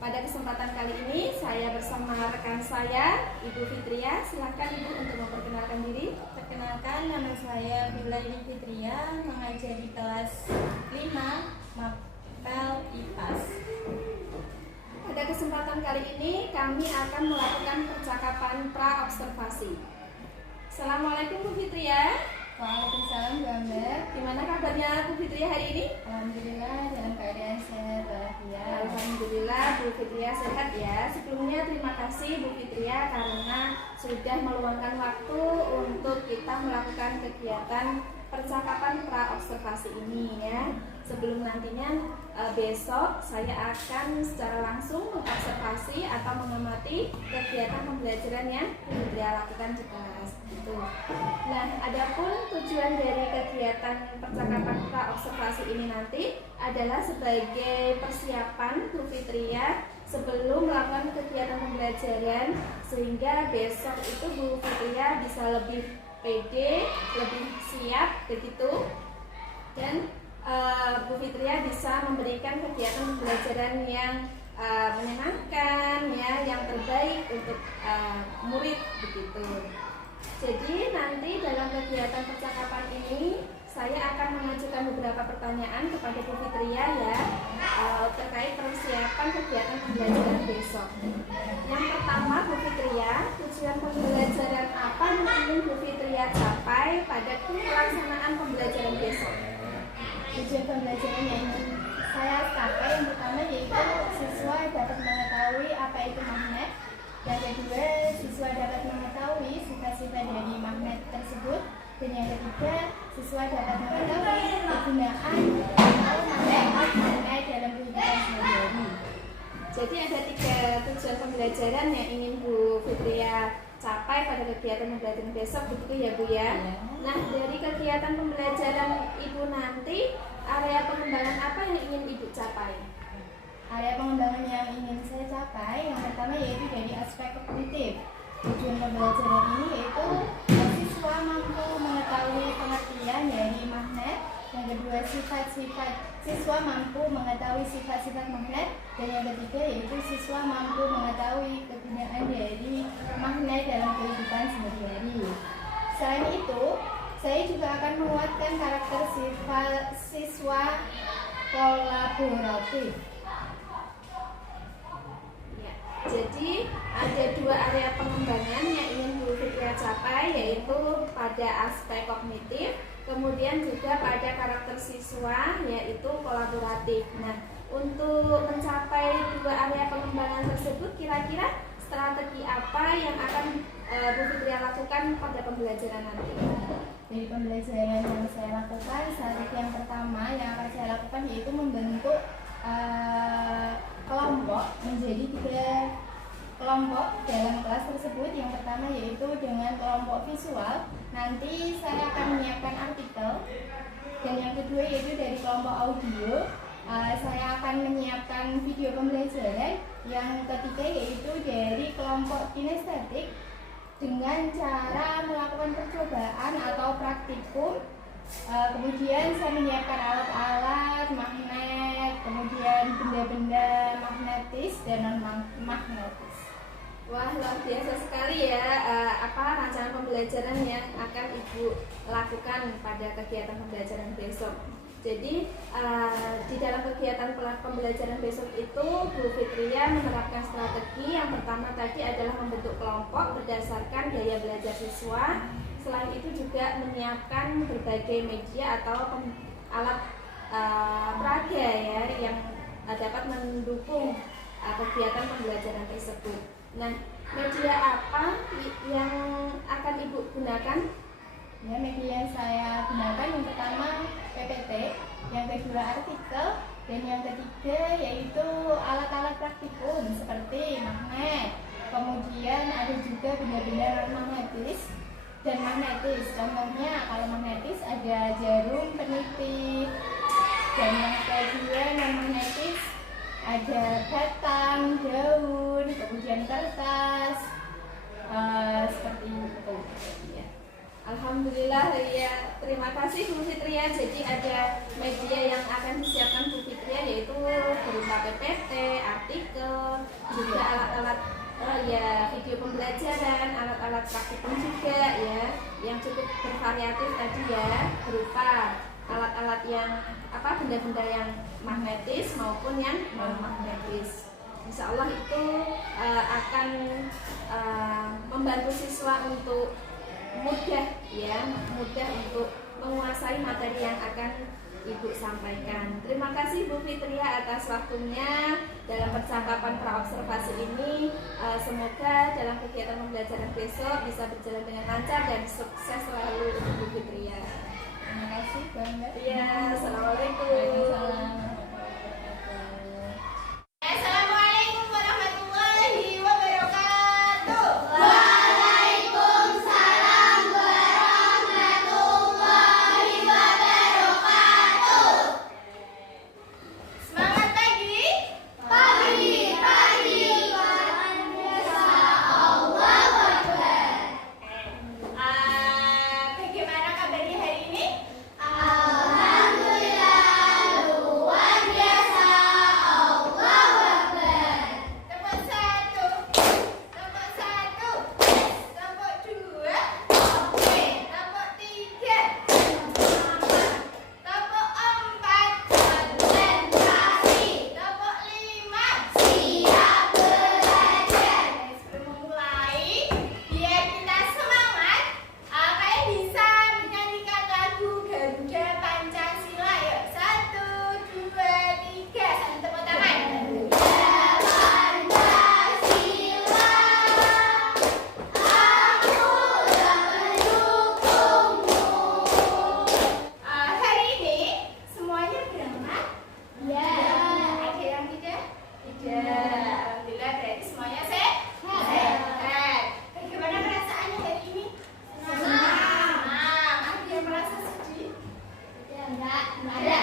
Pada kesempatan kali ini saya bersama rekan saya Ibu Fitria. Silakan Ibu untuk memperkenalkan diri. Perkenalkan, nama saya Bila Ibu Fitria, mengajar di kelas 5 Mapel IPAS. Pada kesempatan kali ini kami akan melakukan percakapan pra-observasi. Assalamualaikum Bu Fitria. Waalaikumsalam Bu Amber. Gimana kabarnya Bu Fitria hari ini? Alhamdulillah dalam keadaan sehat walafiat. Alhamdulillah Bu Fitria sehat ya. Sebelumnya terima kasih Bu Fitria karena sudah meluangkan waktu untuk kita melakukan kegiatan percakapan pra-observasi ini ya. Sebelum nantinya besok saya akan secara langsung mengobservasi atau mengamati kegiatan pembelajaran yang Bu Fitria lakukan di kelas. Gitu. Nah, adapun tujuan dari kegiatan percakapan pra-observasi ini nanti adalah sebagai persiapan Bu Fitria sebelum melakukan kegiatan pembelajaran, sehingga besok itu Bu Fitria bisa lebih pede, lebih siap begitu, dan Bu Fitria bisa memberikan kegiatan pembelajaran yang menyenangkan ya, yang terbaik untuk murid begitu. Jadi nanti dalam kegiatan percakapan ini saya akan mengajukan beberapa pertanyaan kepada Bu Fitria ya, terkait persiapan kegiatan pembelajaran besok. Yang pertama Bu Fitria, tujuan pembelajaran apa yang ingin Bu Fitria capai pada pelaksanaan pembelajaran besok? Tujuan pembelajaran yang ingin saya capai yang pertama yaitu siswa dapat mengetahui apa itu magnet. Yang kedua, siswa dapat mengetahui sifat-sifat dari magnet tersebut. Dan yang ketiga, siswa dapat mengetahui kegunaan atau magnet dalam kehidupan sehari-hari. Jadi ada 3 tujuan pembelajaran yang ingin Bu Fitria capai pada kegiatan pembelajaran besok begitu ya Bu ya. Nah, dari kegiatan pembelajaran Ibu nanti, area pengembangan apa yang ingin Ibu capai? Area pengembangan yang ingin saya capai yang pertama yaitu dari aspek kognitif. Tujuan pembelajaran ini yaitu siswa mampu mengetahui pengertian dari magnet. Yang kedua, siswa mampu mengetahui sifat-sifat magnet. Dan yang ketiga yaitu siswa mampu mengetahui kegunaan dari magnet dalam kehidupan sehari-hari. Selain itu, saya juga akan menguatkan karakter siswa kolaboratif. Jadi ada 2 area pengembangan yang ingin Bu Fitria capai, yaitu pada aspek kognitif, kemudian juga pada karakter siswa, yaitu kolaboratif. Nah, untuk mencapai 2 area pengembangan tersebut, kira-kira strategi apa yang akan Bu Fitria lakukan pada pembelajaran nanti? Dari pembelajaran yang saya lakukan, strategi yang pertama yang akan saya lakukan yaitu membentuk kelompok menjadi 3 kelompok dalam kelas tersebut. Yang pertama yaitu dengan kelompok visual, nanti saya akan menyiapkan artikel. Dan yang kedua yaitu dari kelompok audio, saya akan menyiapkan video pembelajaran. Yang ketiga yaitu dari kelompok kinestetik dengan cara melakukan percobaan atau praktikum. Kemudian saya menyiapkan alat-alat magnet, kemudian benda-benda magnetis dan non-magnetis. Wah, luar biasa sekali ya rancangan pembelajaran yang akan Ibu lakukan pada kegiatan pembelajaran besok. Jadi di dalam kegiatan pembelajaran besok itu Bu Fitria menerapkan strategi. Yang pertama tadi adalah membentuk kelompok berdasarkan gaya belajar siswa. Selain itu juga menyiapkan berbagai media atau alat peraga ya, yang dapat mendukung kegiatan pembelajaran tersebut. Nah, media apa yang akan Ibu gunakan? Ya, media yang saya gunakan yang pertama PPT, yang kedua artikel, dan yang ketiga yaitu alat-alat praktikum seperti magnet. Kemudian ada juga benda-benda non-magnetis dan magnetis. Contohnya kalau magnetis ada jarum peniti, dan yang kedua non-magnetis ada batang, daun, kemudian kertas, seperti itu ya. Alhamdulillah ya, terima kasih Bu Fitria. Jadi ada media yang akan disiapkan Bu Fitria Multimedia yaitu berupa PPT, artikel, juga alat-alat ya video pembelajaran, alat-alat praktikum juga ya, yang cukup bervariatif tadi ya, berupa alat-alat yang benda-benda yang magnetis maupun yang non magnetis. Insya Allah itu akan membantu siswa untuk mudah untuk menguasai materi yang akan Ibu sampaikan. Terima kasih Bu Fitria atas waktunya dalam percakapan praobservasi ini. Semoga dalam kegiatan pembelajaran besok bisa berjalan dengan lancar dan sukses selalu untuk Bu Fitria. Terima kasih banyak. Iya, assalamualaikum. Assalamualaikum warahmatullahi wabarakatuh. Semangat pagi. Bagaimana kabarnya hari ini? Tepuk satu, tepuk dua, tepuk tiga, tepuk empat, tepuk lima. Sebelum memulai, biar kita semangat, kalian bisa menyanyikan lagu Garuda Pancasila. Yuk, 1, 2, 3, sambil tepuk tangan. Hari ini semuanya berangkat? Ada yang tidak? Tidak. Alhamdulillah berarti semuanya sehat. Bagaimana perasaannya hari ini? Senang. Ada yang merasa sedih? Ada.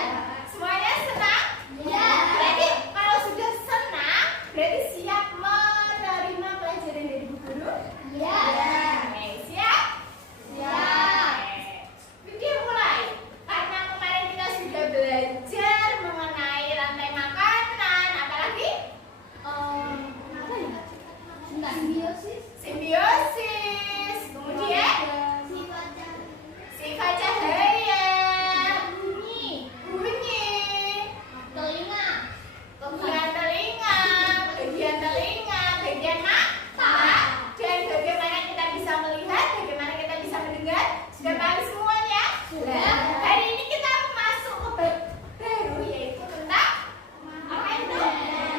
Semuanya senang? Berarti kalau sudah senang, berarti siap menerima pelajaran dari Bu Guru? Oke, siap? Oke, mulai. Karena kemarin kita sudah belajar mengenai rantai makanan, apalagi simbiosis, kemudian sifat cahaya, bunyi, bagian telinga, bagian mata, dan bagaimana kita bisa melihat, bagaimana kita bisa mendengar. Sudah paham semuanya? Hari ini kita masuk ke bab baru, yaitu tentang apa itu?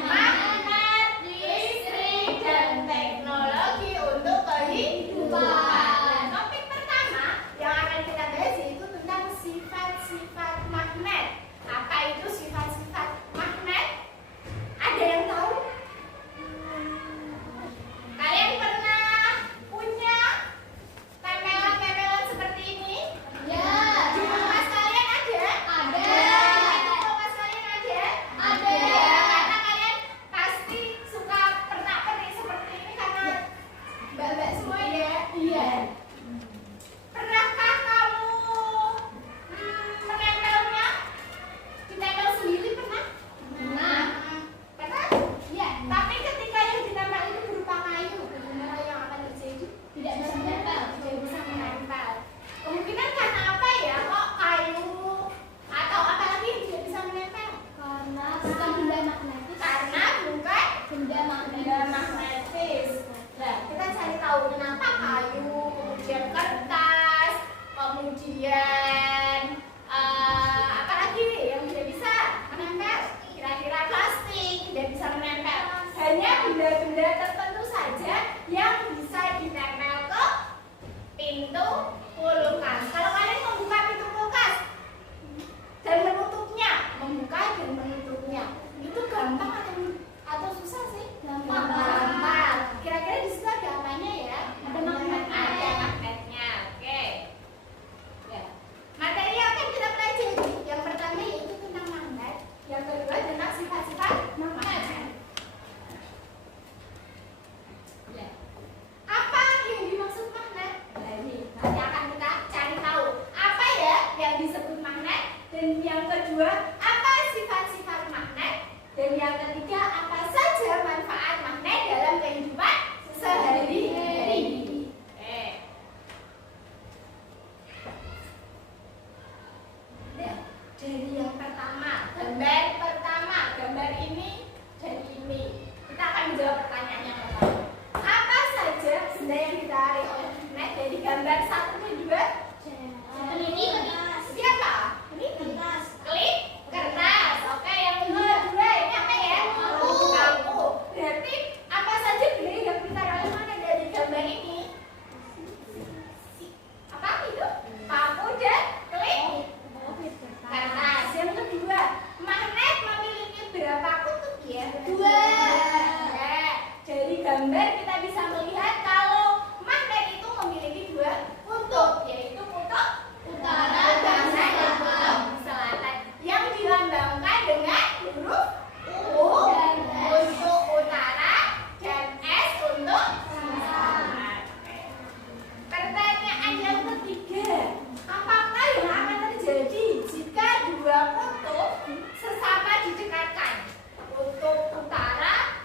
Magnet, listrik, dan teknologi untuk kehidupan. Topik pertama yang akan kita bahas yaitu tentang sifat-sifat magnet. Apa itu sifat-sifat magnet? Ada yang tahu? Kalian pernah punya tempelan-tempelan seperti ini? Di rumah kalian ada? Di rumah kalian ada? Karena kalian pasti suka pernak-pernik seperti ini karena mbak-mbak semua ya? Pernahkah kamu menempelnya? Ditempel sendiri pernah? Pernah? Tapi ketika yang ditempel itu berupa kayu, bagaimana yang akan terjadi? Tidak bisa menempel. Kemungkinan karena apa ya? Kok kayu atau apa lagi yang tidak bisa menempel? Karena bukan benda magnetis. Nah, kita cari tahu kenapa kayu, kemudian kertas, kemudian apa lagi yang tidak bisa menempel? Kira-kira plastik tidak bisa menempel. Hanya benda-benda tertentu saja yang bisa ditempel ke pintu kulkas. Kalau kalian membuka pintu kulkas dan membuka dan menutupnya, itu gampang atau susah sih? Gampang. Kira-kira di situ ada apanya ya? Ada magnetnya. Oke. Ya. Materi yang akan kita pelajari yang pertama yaitu tentang magnet, yang kedua tentang sifat-sifat magnet. Ya. Apa yang dimaksud magnet? Nah, ini nanti akan kita cari tahu apa ya yang disebut magnet, dan yang kedua apa sifat-sifat magnet. menjawab pertanyaan yang pertama. Apa saja benda yang ditarik oleh magnet dari gambar 1 dan 2? Ini siapa? Ini klip kertas. Oke, yang kedua ini apa ya? Paku. Berarti apa saja benda yang ditarik oleh magnet dari gambar ini? Apa itu? Paku dan klip kertas. Yang kedua, magnet memiliki berapa kutub ya? 2. Dari gambar kita bisa melihat kalau magnet itu memiliki 2 kutub, yaitu kutub utara dan kutub selatan, yang dilambangkan dengan huruf U untuk utara dan S untuk selatan. Pertanyaan yang ketiga, apakah yang akan terjadi jika 2 kutub sesama didekatkan? Kutub utara,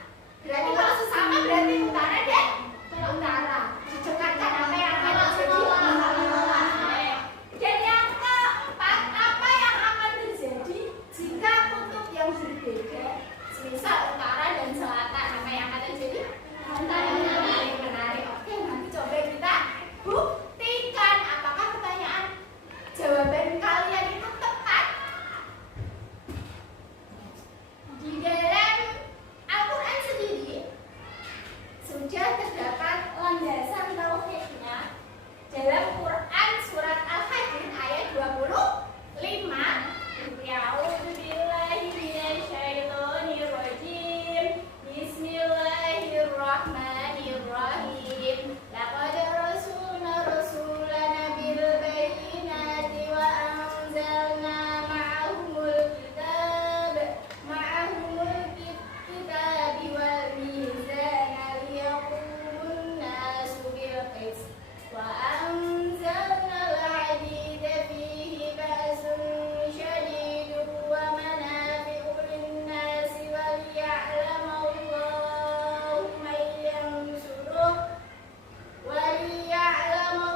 berarti kalau sesama berarti utara dan utara didekatkan, apa yang akan terjadi? Dan yang keempat, apa yang akan terjadi jika kutub yang berbeda, misal utara dan selatan, apa yang akan terjadi? Menarik. Oke, nanti coba kita buktikan apakah pertanyaan jawaban kalian itu tepat. Di dalam Al-Quran sendiri sudah terdapat landasan tauhidnya dalam Quran surat Al-Hadid ayat 25. A'udzubillahi minasyaitonirrajim. Bismillahirrahmanirrahim. Laqad arsalna rasulana bil bayyinati wa anzalna ma'ahumul kitabi wal mizana liyaqumun nasu bil qist wa anzalna al-hadida fihi ba'sun syadidun wa manafi'u lin-nasi wa liya'lama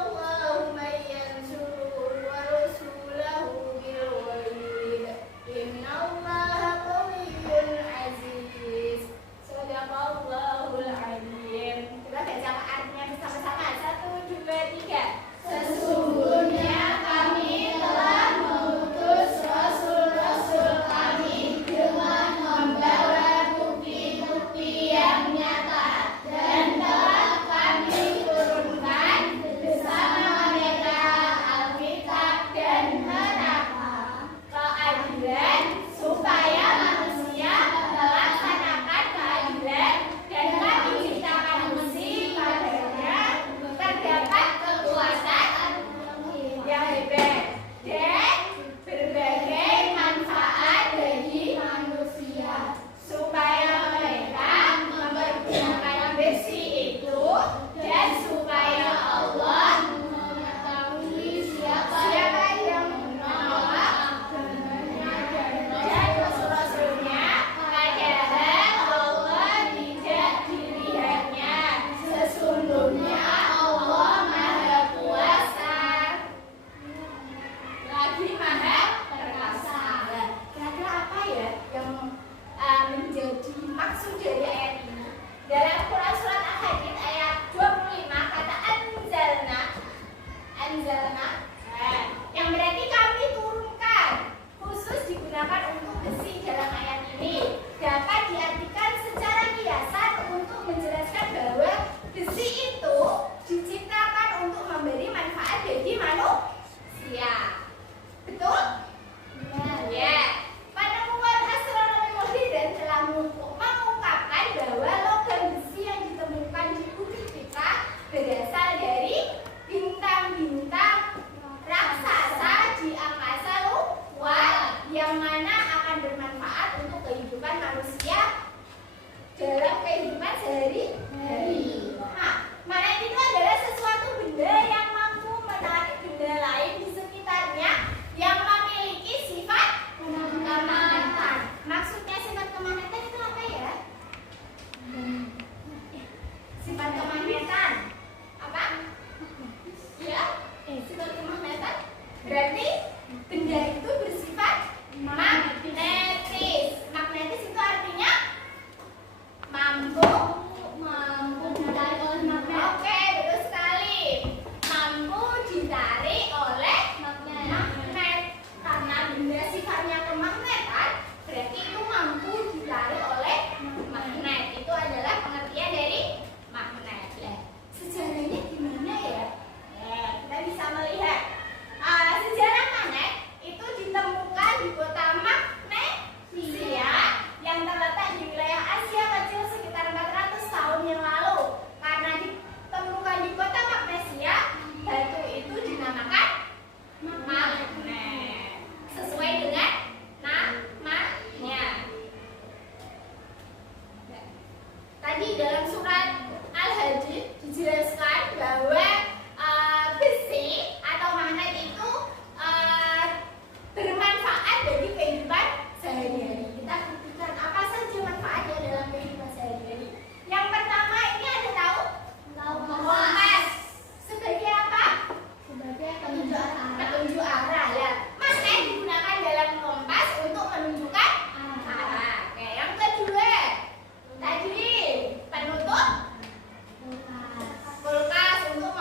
Allahu man yansuruh wa rasulahu bil ghaib inna Allaha qawiyyun aziz. Shadaqallahul azim. Kita baca artinya bersama-sama. 1, 2, 3. Sesungguhnya kami telah mengutus rasul-rasul kami dengan membawa bukti-bukti yang nyata, dan telah kami turunkan bersama mereka Alkitab dan neraka, keadilan supaya manusia melaksanakan keadilan, dan kami ciptakan besi padanya terdapat kekuatan yang hebat dan berbagai manfaat bagi manusia, supaya mereka mempergunakan besi itu, dan supaya Allah mengetahui siapa yang menolak dan rasul-rasulnya, padahal Allah tidak dilihatnya. Sesungguhnya Allah Maha Kuasa lagi Maha Perkasa. Kira-kira apa ya yang menjadi maksud dari ayat ini? Dalam Quran surat Al-Hadid ayat 25 kata anzalna, yang berarti kami turunkan, khusus digunakan untuk besi dalam ayat ini, dapat diartikan secara kiasan untuk menjelaskan bahwa besi itu diciptakan untuk memberi manfaat bagi manusia. Betul? Ya. Penemuan astronomi modern telah mengungkapkan bahwa logam besi yang ditemukan di bumi kita berasal dari bintang-bintang raksasa di angkasa luar, yang mana akan bermanfaat untuk kehidupan manusia dalam kehidupan sehari-hari. Nah, magnet itu adalah sesuatu benda yang mampu menarik benda lain di sekitarnya yang memiliki sifat kemagnetan. Maksudnya sifat kemagnetan itu apa ya? Sifat kemagnetan apa? Ya, sifat kemagnetan berarti benda itu bersifat magnetis. Magnetis itu artinya mampu tadi dalam surat Al-Hadid dijelaskan bahwa besi atau magnet itu bermanfaat bagi kehidupan sehari-hari. Kita buktikan apa saja manfaatnya dalam kehidupan sehari-hari. Yang pertama ini ada tahu? Kompas. Sebagai apa? Sebagai petunjuk arah ya. Magnet digunakan dalam kompas untuk menunjukkan arah. Oke, yang kedua tadi penutup kulkas untuk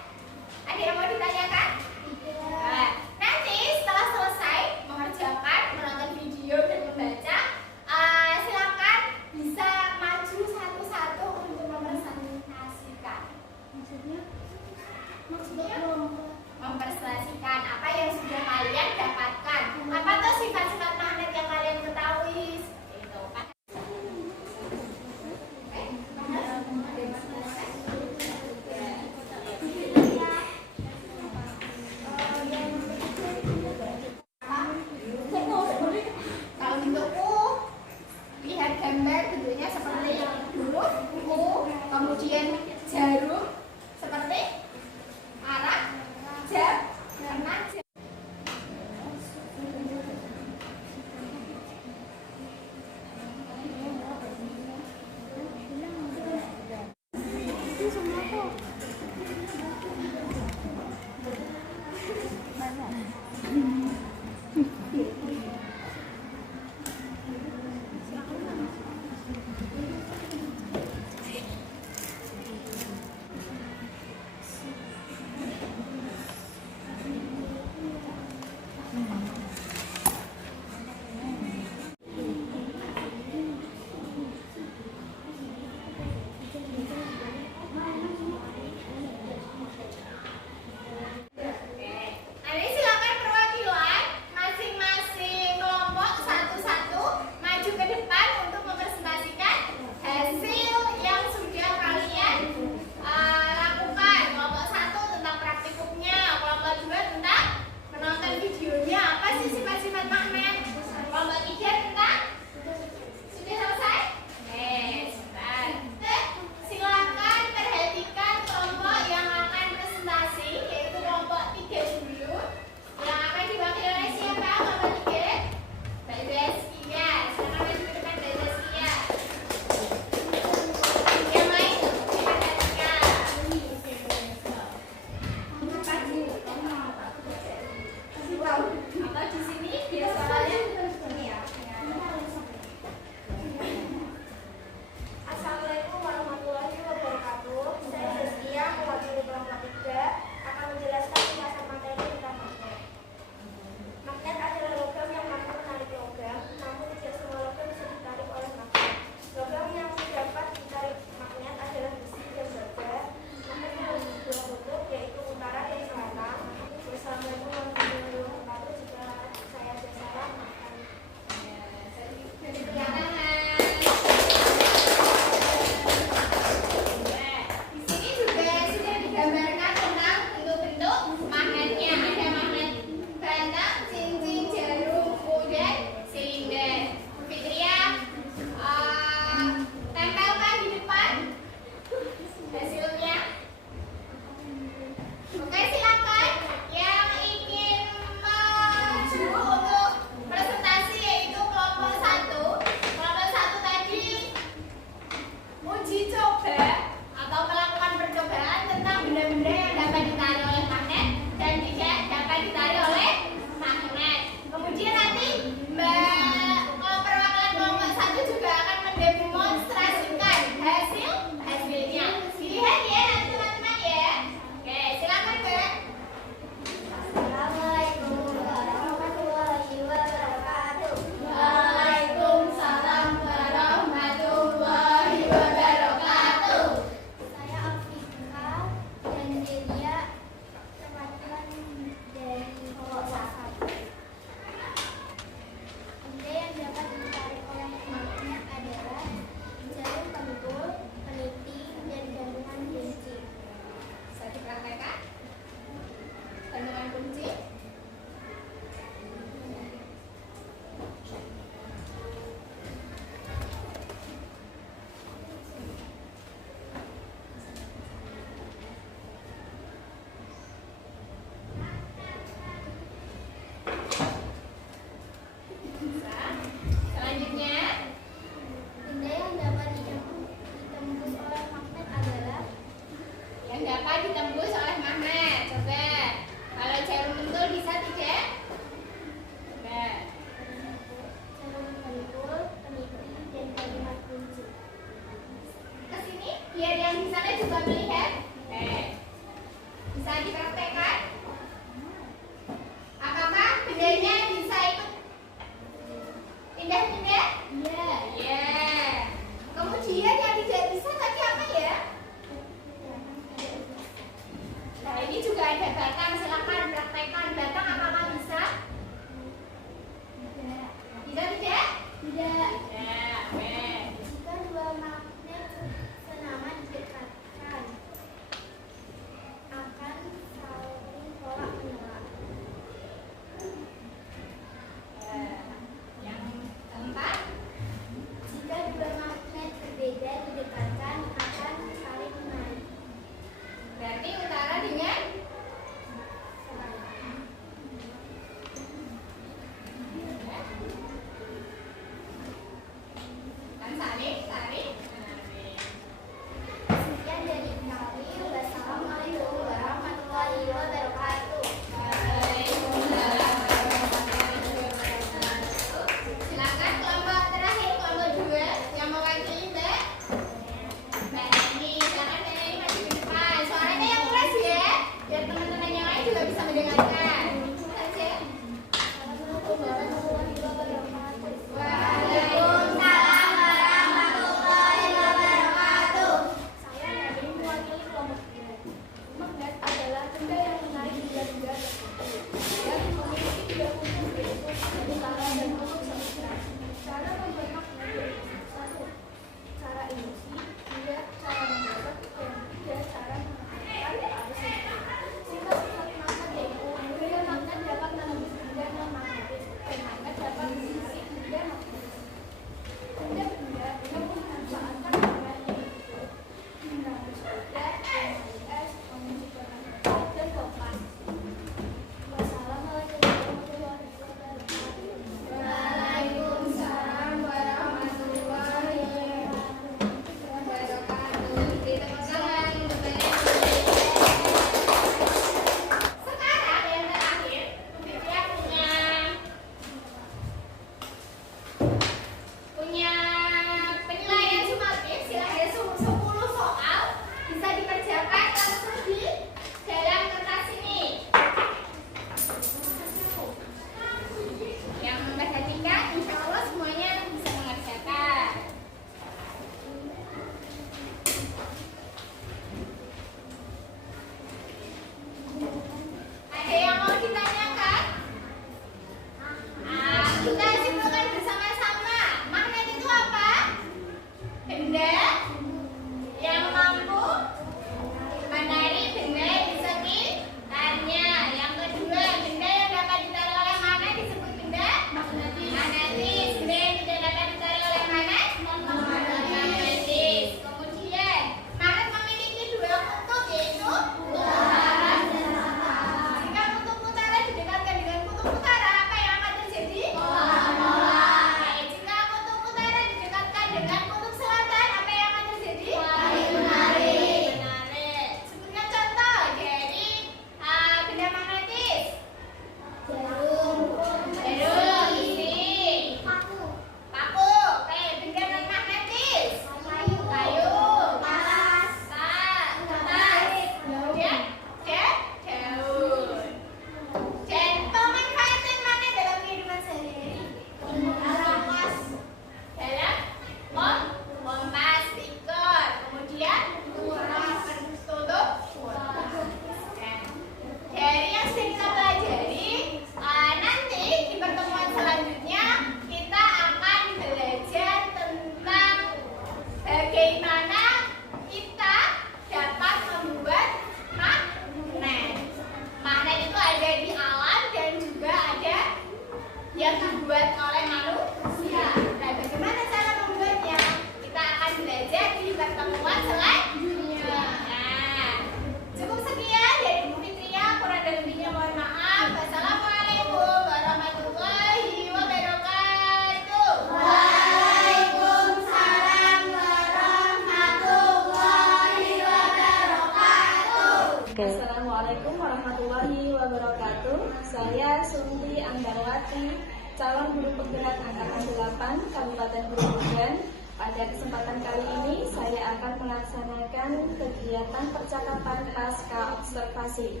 Oke. Assalamualaikum warahmatullahi wabarakatuh. Saya Sunti Anggarwati, calon guru penggerak angkatan 8 Kabupaten Grobogan. Pada kesempatan kali ini saya akan melaksanakan kegiatan percakapan pasca observasi.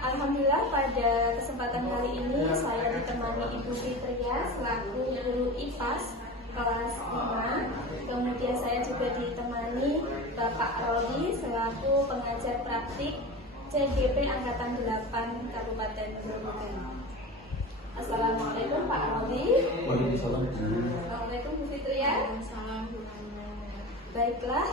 Alhamdulillah pada kesempatan kali ini saya ditemani Ibu Fitria selaku guru IPAS kelas 5. Kemudian saya juga ditemani Bapak Rodi selaku pengajar praktik CGP Angkatan 8 Kabupaten Grobogan. Assalamualaikum Pak Rodi. Waalaikumsalam. Assalamualaikum Bu Fitria. Baiklah,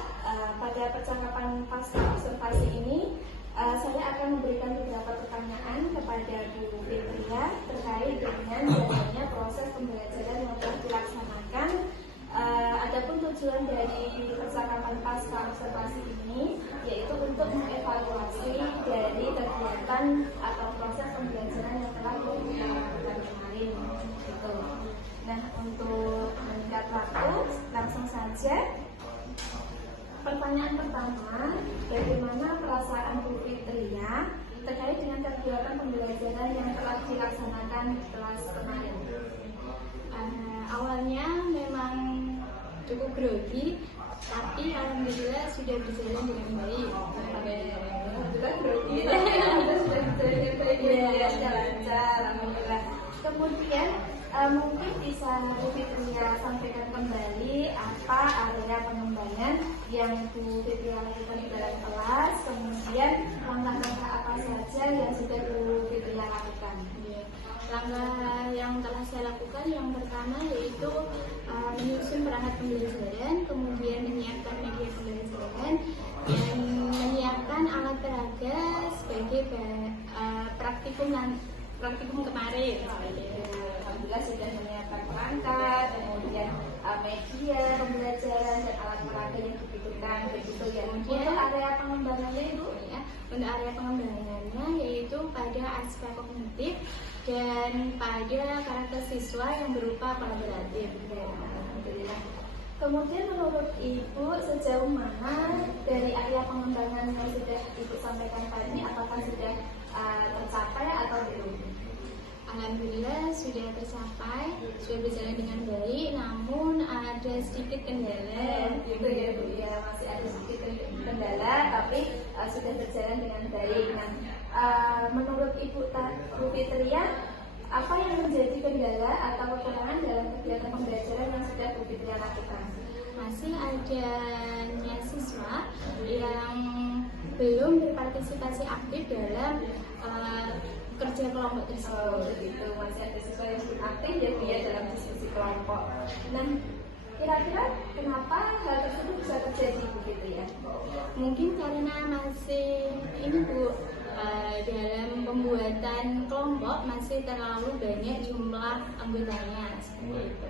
pada percakapan pasca observasi ini saya akan memberikan beberapa pertanyaan kepada Bu Fitria terkait dengan jalannya proses pembelajaran yang telah dilaksanakan. Adapun tujuan dari percakapan pasca observasi ini yaitu untuk mengevaluasi dari kegiatan atau proses pembelajaran yang telah kita lakukan kemarin. Gitu. Nah, untuk meningkat waktu, langsung saja. Pertanyaan pertama, bagaimana perasaan Bu Fitria terkait dengan kegiatan pembelajaran yang telah dilaksanakan kelas kemarin? Awalnya memang cukup grogi, tapi alhamdulillah sudah berjalan dengan baik. Alhamdulillah grogi, sudah berjalan dengan baik ya, lancar, alhamdulillah. Kemudian mungkin bisa Bu Fitria sampaikan kembali apa area pengembangan yang Bu Fitria lakukan di dalam kelas, kemudian langkah-langkah apa saja yang sudah Bu Fitria lakukan. Langkah yang telah saya lakukan yang pertama yaitu menyusun perangkat pembelajaran, kemudian menyiapkan media pembelajaran, dan menyiapkan alat peraga sebagai praktikum kemarin. Alhamdulillah sudah menyiapkan perangkat, kemudian media pembelajaran dan alat peraga yang dibutuhkan begitu ya. Untuk area pengembangannya Ibu ya. Untuk area pengembangannya yaitu pada aspek kognitif dan pada karakter siswa yang berupa kolaboratif. Alhamdulillah. Kemudian menurut Ibu sejauh mana dari area pengembangan yang sudah Ibu sampaikan tadi, apakah sudah tercapai atau belum? Alhamdulillah sudah tercapai, sudah berjalan dengan baik, namun ada sedikit kendala. Gitu ya Bu ya, masih ada sedikit kendala tapi sudah berjalan dengan baik. Nah, menurut Ibu Fitria, apa yang menjadi kendala atau kekurangan dalam kegiatan pembelajaran yang sudah Bu Fitria lakukan? Masih adanya siswa yang belum berpartisipasi aktif dalam kerja kelompok tersebut. Begitu, masih ada siswa yang belum aktif ya Bu ya dalam diskusi kelompok. Nah, kira-kira kenapa hal tersebut bisa terjadi Bu Fitria? Mungkin karena masih ini Bu, dalam pembuatan kelompok masih terlalu banyak jumlah anggotanya seperti itu.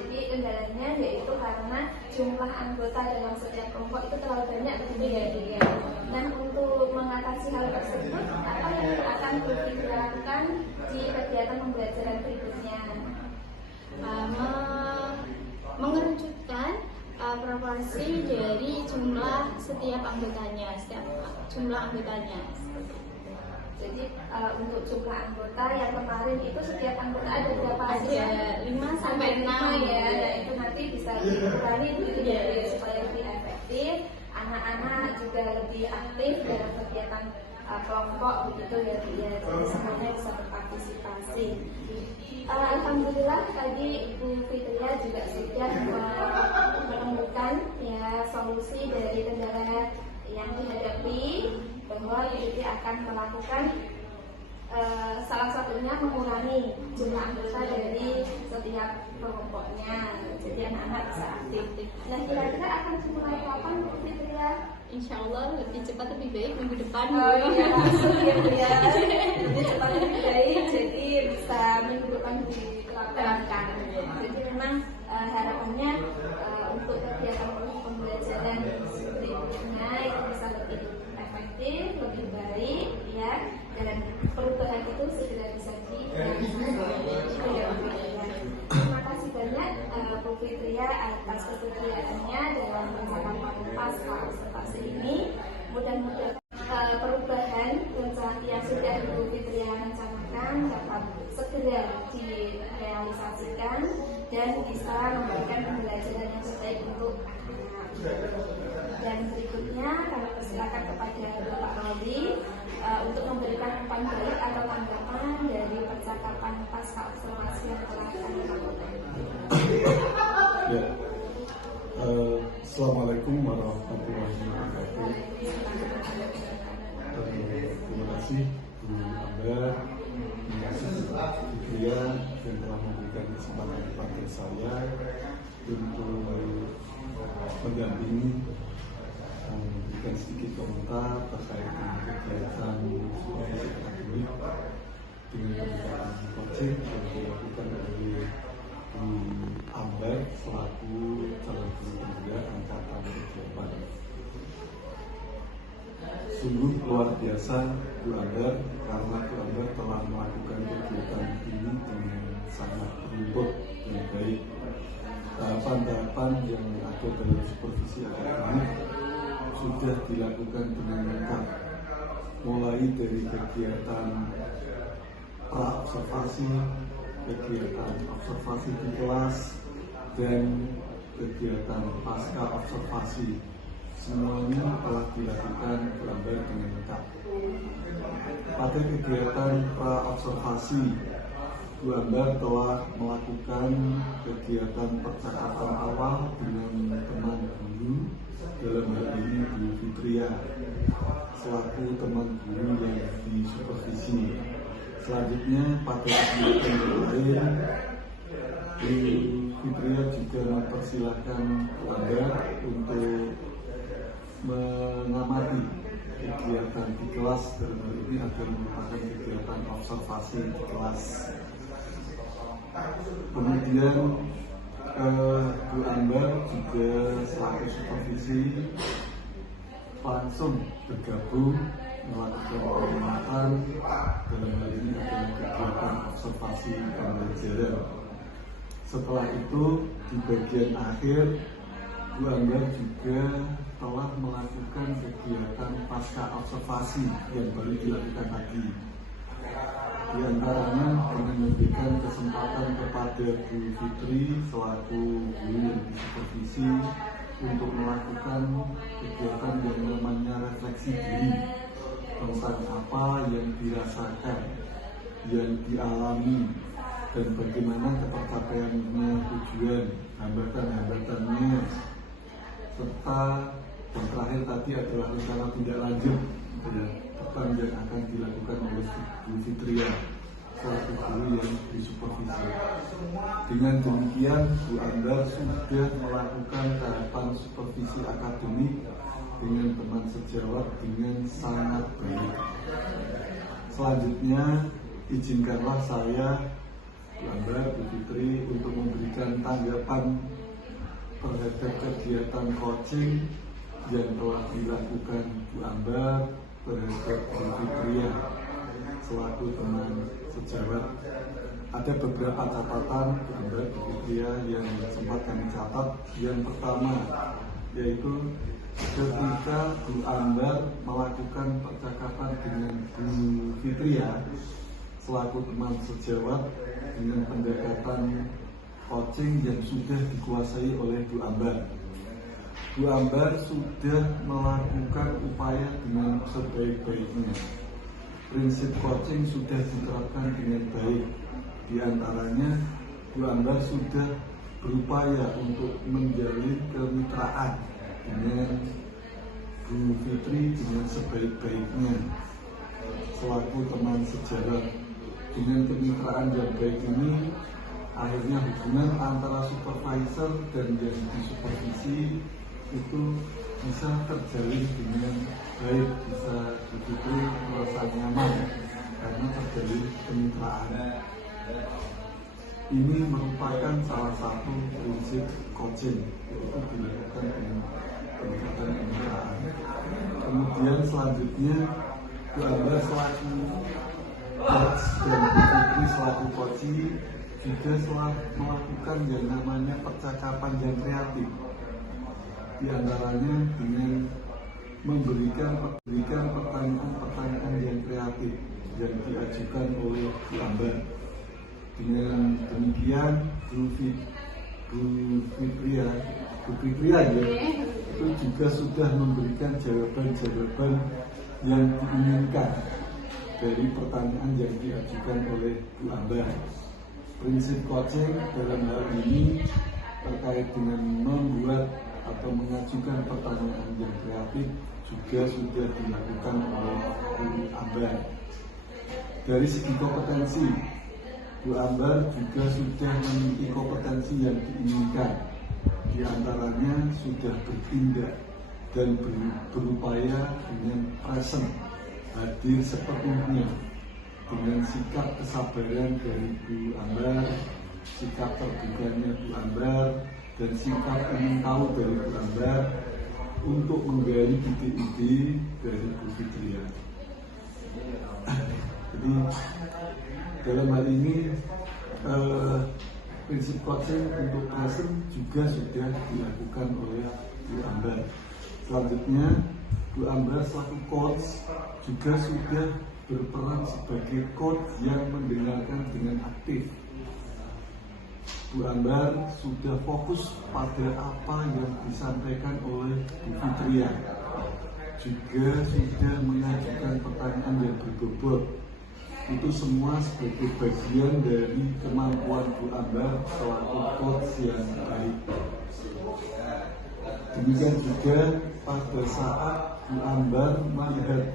Jadi kendalanya yaitu karena jumlah anggota dalam setiap kelompok itu terlalu banyak begitu ya Bu ya. Dan untuk mengatasi hal tersebut, apa yang akan dilakukan di kegiatan pembelajaran berikutnya? Mengerucutkan proporsi dari setiap anggotanya. Jadi untuk jumlah anggota yang kemarin itu setiap anggota ada berapa? Ada 5 sampai 6 ya. Nah itu nanti bisa dikurangi begitu ya, supaya lebih efektif. Anak-anak juga lebih aktif dalam kegiatan kelompok begitu ya. Jadi semuanya bisa berpartisipasi. Alhamdulillah tadi Ibu Fitria juga sudah menemukan ya solusi dari kendala yang dihadapi, bahwa Ibu akan melakukan salah satunya mengurangi jumlah anggota dari setiap kelompoknya, jadi anak-anak bisa aktif. Nah kira-kira akan dimulai kapan Bu Fitria? Insya Allah lebih cepat lebih baik minggu depan. Oh iya langsung ya Bu ya, lebih cepat lebih baik, jadi bisa minggu depan diterapkan. Jadi memang harapannya untuk kegiatan pembelajaran berikutnya itu bisa lebih efektif, lebih baik ya, dan perubahan itu segera bisa Terima kasih banyak Bu Fitria atas kesediaannya dalam percakapan pasca observasi ini. Mudah-mudahan tersosialisasikan dan bisa memberikan pembelajaran yang terbaik untuk anak-anak. Dan berikutnya kami persilakan kepada Bapak Robi untuk memberikan umpan balik atau tanggapan dari percakapan pasca observasi yang telah kami lakukan. Ya. Assalamualaikum warahmatullahi wabarakatuh. Terima kasih Bu Amber, terima kasih Bu Fitria yang telah memberikan kesempatan kepada saya untuk mendampingi memberikan sedikit komentar terkait dengan kegiatan supervisi akademik dengan kegiatan coaching yang dilakukan oleh Bu Amber selaku calon guru pemuda angkatan ke-8. Sungguh luar biasa Bu Amber, karena Bu Amber telah melakukan kegiatan ini dengan sangat rumput dan baik. Tahapan-tahapan yang ada dalam supervisi akademik sudah dilakukan dengan lengkap, mulai dari kegiatan pra-observasi, kegiatan observasi di kelas, dan kegiatan pasca observasi. Semuanya telah dilakukan benar dengan lengkap. Pada kegiatan pra-observasi, Bu Amber telah melakukan kegiatan percakapan awal dengan teman guru, dalam hal ini Bu Fitria selaku teman guru yang disupervisi. Selanjutnya pada kegiatan yang lain, Bu Fitria juga mempersilahkan Bu Amber untuk mengamati kegiatan di kelas, dalam hal ini akan merupakan kegiatan observasi di kelas. Kemudian Bu Amber juga selaku supervisi langsung bergabung melakukan pengamatan, dalam hal ini adalah kegiatan observasi pembelajaran. Setelah itu di bagian akhir Bu Amber juga telah melakukan kegiatan pasca observasi yang baru dilakukan tadi. Di antaranya dengan memberikan kesempatan kepada Bu Fitri selaku guru yang disupervisi untuk melakukan kegiatan yang namanya refleksi diri tentang apa yang dirasakan, yang dialami, dan bagaimana ketercapaiannya tujuan, hambatan-hambatannya, serta yang terakhir tadi adalah rencana tindak lanjut yang akan dilakukan oleh Bu Fitria selaku guru yang disupervisi. Dengan demikian Bu Amber sudah melakukan tahapan supervisi akademik dengan teman sejawat dengan sangat baik. Selanjutnya izinkanlah saya Bu Amber, Bu Fitri untuk memberikan tanggapan terhadap kegiatan coaching yang telah dilakukan Bu Amber terhadap Bu Fitria selaku teman sejawat. Ada beberapa catatan Bu Amber, Bu Fitria yang sempat kami catat. Yang pertama yaitu ketika Bu Amber melakukan percakapan dengan Bu Fitria selaku teman sejawat dengan pendekatan coaching yang sudah dikuasai oleh Bu Amber. Bu Amber sudah melakukan upaya dengan sebaik-baiknya. Prinsip coaching sudah diterapkan dengan baik. Di antaranya Bu Amber sudah berupaya untuk menjalin kemitraan dengan Bu Fitri dengan sebaik-baiknya selaku teman sejawat. Dengan kemitraan yang baik ini, akhirnya hubungan antara supervisor dan yang disupervisi itu bisa terjalin dengan baik, bisa begitu merasa nyaman karena terjalin kemitraan. Ini merupakan salah satu prinsip coaching, yaitu dilakukan dengan pendekatan kemitraan. Kemudian selanjutnya Bu Amber selaku coach dan Bu Fitri selaku coach juga telah melakukan yang namanya percakapan yang kreatif. Di antaranya dengan memberikan pertanyaan-pertanyaan yang kreatif yang diajukan oleh Bu Amber. Dengan demikian Bu Fitria ya, itu juga sudah memberikan jawaban-jawaban yang diinginkan dari pertanyaan yang diajukan oleh Bu Ambar. Prinsip coaching dalam hal ini terkait dengan membuat atau mengajukan pertanyaan yang kreatif juga sudah dilakukan oleh Bu Ambar. Dari segi kompetensi, Bu Ambar juga sudah memiliki kompetensi yang diinginkan. Di antaranya sudah bertindak dan berupaya dengan present, hadir sepenuhnya, dengan sikap kesabaran dari Bu Ambar, sikap terbukanya Bu Ambar, dan sikap ingin tahu dari Bu Ambar untuk menggali ide-ide dari Bu Fitria. Jadi dalam hal ini prinsip coaching untuk present juga sudah dilakukan oleh Bu Ambar. Selanjutnya Bu Ambar selaku coach juga sudah berperan sebagai coach yang mendengarkan dengan aktif. Bu Ambar sudah fokus pada apa yang disampaikan oleh Bu Fitria, juga sudah mengajukan pertanyaan yang berbobot. Itu semua sebagai bagian dari kemampuan Bu Ambar selaku coach yang baik. Demikian juga pada saat Bu Ambar melihat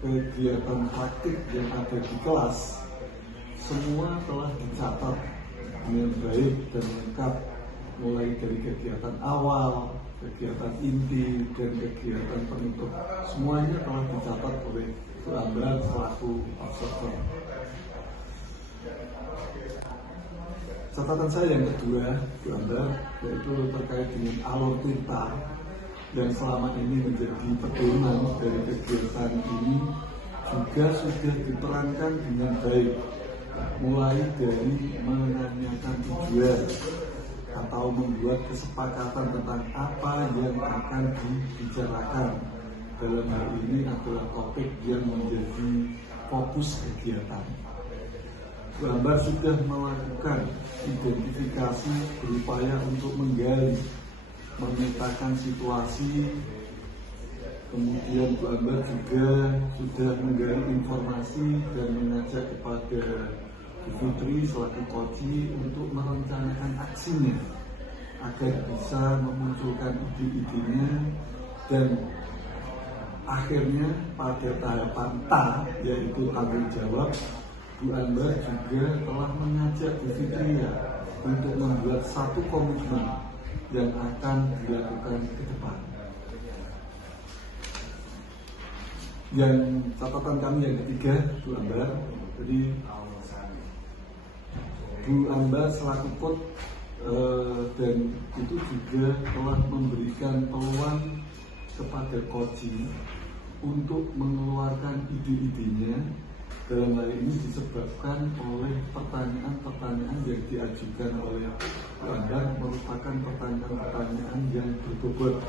kegiatan praktik yang ada di kelas, semua telah dicatat dengan baik dan lengkap, mulai dari kegiatan awal, kegiatan inti, dan kegiatan penutup. Semuanya telah dicatat oleh Bu Ambar selaku observer. Catatan saya yang kedua, Bu Ambar, yaitu terkait dengan alur cerita yang selama ini menjadi pedoman dari kegiatan ini juga sudah diterangkan dengan baik, mulai dari menanyakan tujuan atau membuat kesepakatan tentang apa yang akan dibicarakan. Dalam hal ini adalah topik yang menjadi fokus kegiatan. Bu Ambar sudah melakukan identifikasi, berupaya untuk menggali, memetakan situasi. Kemudian Bu Ambar juga sudah menggali informasi dan mengajak kepada Bu Fitri selaku coach untuk merencanakan aksinya agar bisa memunculkan ide-idenya, dan akhirnya pada tahapan yaitu tanggung jawab, Bu Ambar juga telah mengajak Bu Fitria untuk membuat satu komitmen yang akan dilakukan ke depan. Yang catatan kami yang ketiga, Bu Ambar, jadi Bu Ambar selaku coach dan itu juga telah memberikan peluang kepada coach untuk mengeluarkan ide-idenya. Dalam hal ini disebabkan oleh pertanyaan-pertanyaan yang diajukan oleh Bu Ambar merupakan pertanyaan-pertanyaan yang berbobot,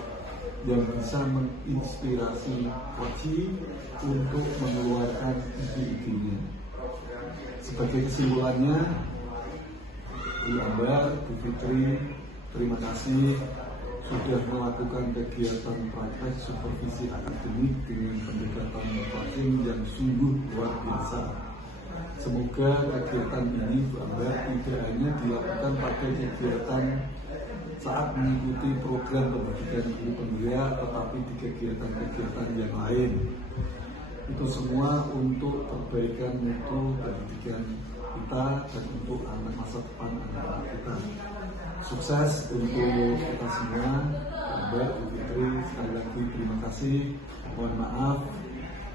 yang bisa menginspirasi coach untuk mengeluarkan ide-idenya. Sebagai kesimpulannya, Bu Ambar, Bu Fitri, terima kasih sudah melakukan kegiatan praktek supervisi akademik dengan pendekatan coaching yang sungguh luar biasa. Semoga kegiatan ini Bu Ambar tidak hanya dilakukan pada kegiatan saat mengikuti program pendidikan guru pembina, tetapi di kegiatan-kegiatan yang lain. Itu semua untuk perbaikan mutu pendidikan kita dan untuk anak masa depan anak-anak kita. Sukses untuk kita semua. Mbak, Bu Fitri, sekali lagi terima kasih. Mohon maaf.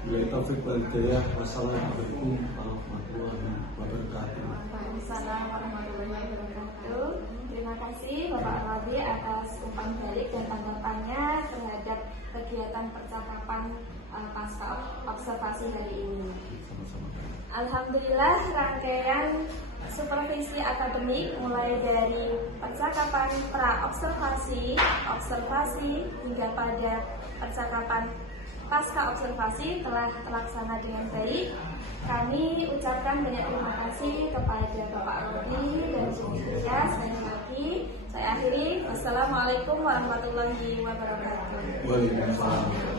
Bila taufik wal hidayah. Wassalamualaikum warahmatullahi wabarakatuh. Waalaikumsalam warahmatullahi wabarakatuh. Terima kasih Bapak Rabi atas umpan balik dan tanggapannya terhadap kegiatan percakapan pasca observasi hari ini. Alhamdulillah, rangkaian supervisi akademik mulai dari percakapan pra-observasi, observasi, hingga pada percakapan pasca observasi telah terlaksana dengan baik. Kami ucapkan banyak terima kasih kepada Bapak Rodi dan Bu Fitria. Sekali lagi saya akhiri. Wassalamualaikum warahmatullahi wabarakatuh. Waalaikumsalam.